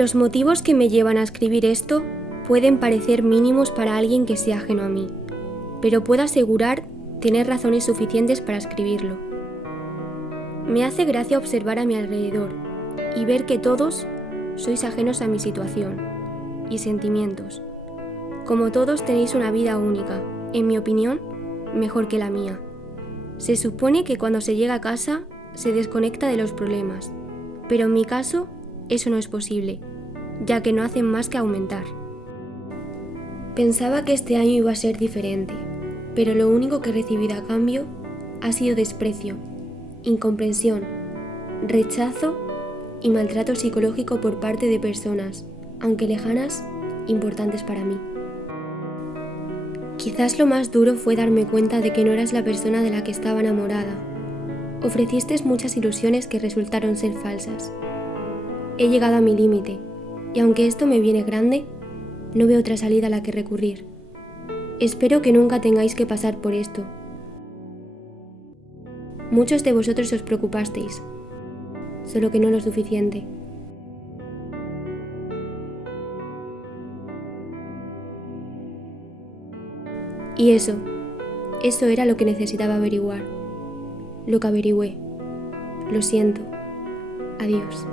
Los motivos que me llevan a escribir esto pueden parecer mínimos para alguien que sea ajeno a mí, pero puedo asegurar tener razones suficientes para escribirlo. Me hace gracia observar a mi alrededor y ver que todos sois ajenos a mi situación y sentimientos. Como todos tenéis una vida única, en mi opinión, mejor que la mía. Se supone que cuando se llega a casa se desconecta de los problemas, pero en mi caso eso no es posible, ya que no hacen más que aumentar. Pensaba que este año iba a ser diferente, pero lo único que he recibido a cambio ha sido desprecio, incomprensión, rechazo y maltrato psicológico por parte de personas, aunque lejanas, importantes para mí. Quizás lo más duro fue darme cuenta de que no eras la persona de la que estaba enamorada. Ofreciste muchas ilusiones que resultaron ser falsas. He llegado a mi límite, y aunque esto me viene grande, no veo otra salida a la que recurrir. Espero que nunca tengáis que pasar por esto. Muchos de vosotros os preocupasteis, solo que no lo suficiente. Y eso era lo que necesitaba averiguar. Lo que averigüé. Lo siento. Adiós.